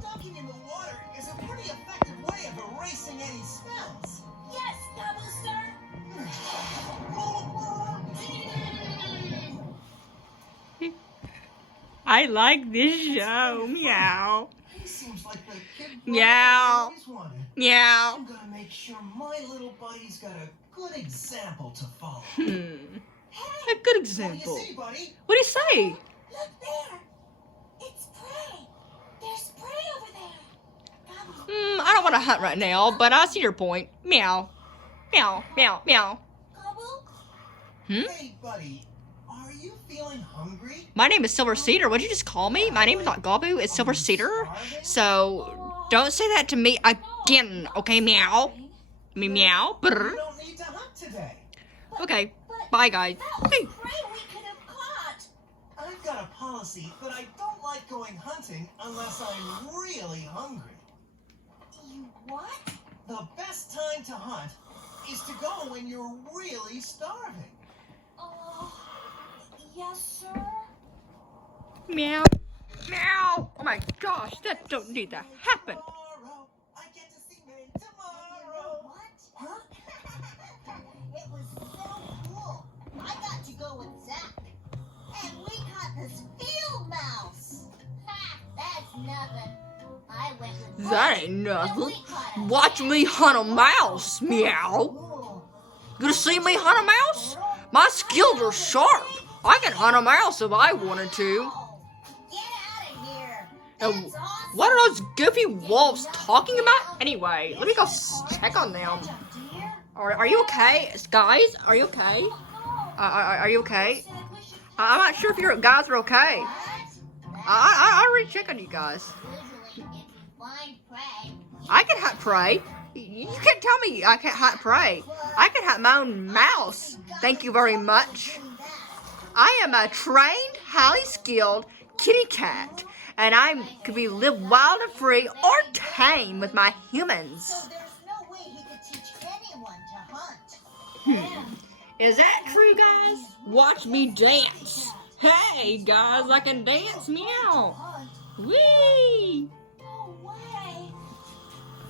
Dunking in the water is a pretty effective way of erasing any smells. Yes, Double Star. I like this show. Meow. He seems like the kid Meow. always wanted. Meow. I'm gonna make sure my little buddy's got a good example to follow. A good What do example. you see, buddy? What do you say? Look there. It's prey. There's prey over there. Gobble. I don't want to hunt right now, but I see your point. Meow. Meow. Meow. Meow. Gobble. Hey, buddy, are you feeling hungry? My name is Silver Cedar. What'd you just call me? My name is not Gabu. It's Silver Cedar. So don't say that to me again. Okay, meow. Meow. You Brr. don't need to hunt today. Okay. Bye, guys. That was Hey. prey we could have caught. I've got a policy that I don't like going hunting unless I'm really hungry. You what? The best time to hunt is to go when you're really starving. Yes, sir. Meow. Meow. Oh my gosh, that don't need to happen. Tomorrow, I get to see May You know tomorrow. what? Huh? It was so cool. I got to go with Zach. And we caught this field mouse. Ha! That's nothing. I went with That ain't nothing. Watch me hunt a mouse. Meow. Cool. Gonna see me hunt a mouse? My skills are sharp. I can hunt a mouse if I wanted to. Get out of here. And That's awesome. what are those goofy wolves talking about? Anyway, let me go check on them. Dear. Are you okay? Guys, are you okay? Are you okay? I'm not sure if you guys are okay. I'll recheck on you guys. Usually, if you find prey, I can hunt prey. You can't tell me I can't hunt prey. I can hunt my own mouse. Thank you very much. I am a trained, highly skilled kitty cat, and I could be live wild and free or tame with my humans. so there's no way he could teach anyone to hunt. Is that true, guys? Watch me dance. Hey, guys, I can dance. Meow. Hunt? Whee! No way.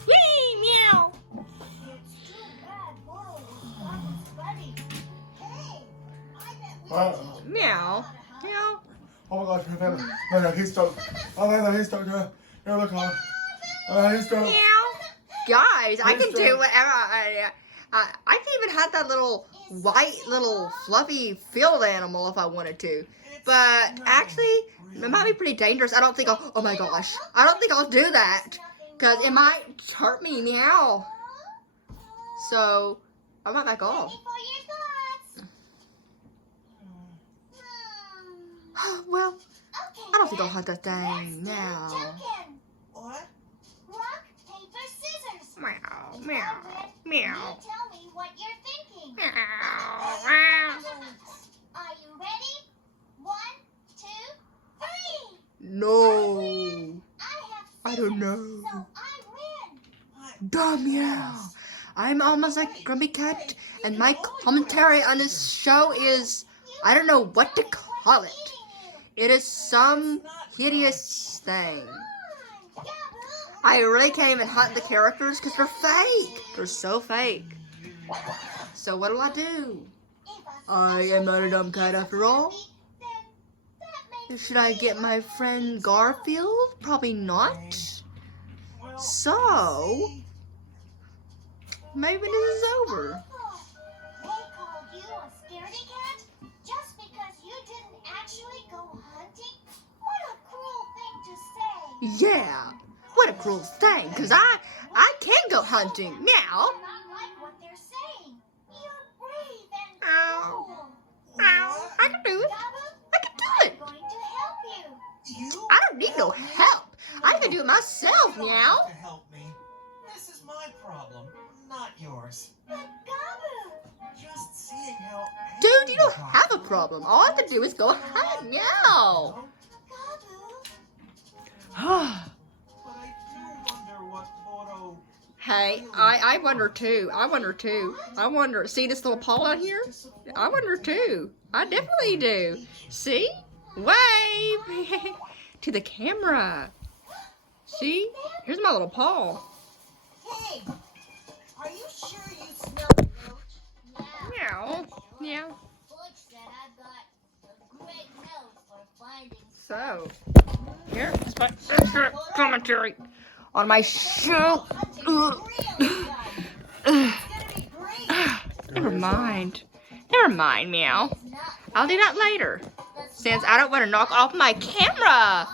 Whee! Meow. It's too bad Moro was ready. Hey, I bet we Oh, Meow. Meow. oh my gosh, no, he's stuck. Oh, no, he's stuck. No, look on. He's stuck. Meow. Guys, I can do whatever. I can even have that little white, little fluffy field animal if I wanted to. But actually, it might be pretty dangerous. I don't think I'll. Oh my gosh. I don't think I'll do that. Because it might hurt me. Meow. So, I might back off. Ready for your thoughts. Well, Okay. I don't think I'll then. hunt that thing Let's now. do Junkin'. What? Rock, paper, scissors. Meow. If Meow. I win, Meow. you tell me what you're thinking. Meow. Meow. Are you ready? 1, 2, 3. No. I have I don't scissors, know. So I win. Dumb, yeah. I'm almost like Grumpy Cat, and my commentary on this show is, I don't know what to call it. It is some hideous thing. I really can't even hunt the characters because they're fake. They're so fake. So what do? I am not a dumb cat after all. Should I get my friend Garfield? Probably not. Well, So, maybe this is over. They called you a scaredy cat just because you didn't actually go hunting? What a cruel thing to say. Yeah, what a cruel thing, because I can go hunting. Meow. You're not like what they're saying. You're brave and Ow. cool. Ow, I can do it. Gabba, I can do I'm it. going to help you. You? I don't need no help. I can do it myself, You don't meow. have to help me. This is my problem, not yours. But Gabba, Just seeing how. Dude, you don't angry have a Garfield problem. All I have to do is go hunt, meow. Gabba. But I do wonder what Moro. Hey, I wonder too. I wonder too. I wonder. See this little paw out here? I wonder too. I definitely do. See? Wave to the camera. See? Here's my little paw. Hey, are you sure you smell the roach? Meow. Meow. Butch said I got a great nose for finding. So, here's my extra commentary on my show. Never mind. Never mind, meow. I'll do that later. Since I don't want to knock off my camera.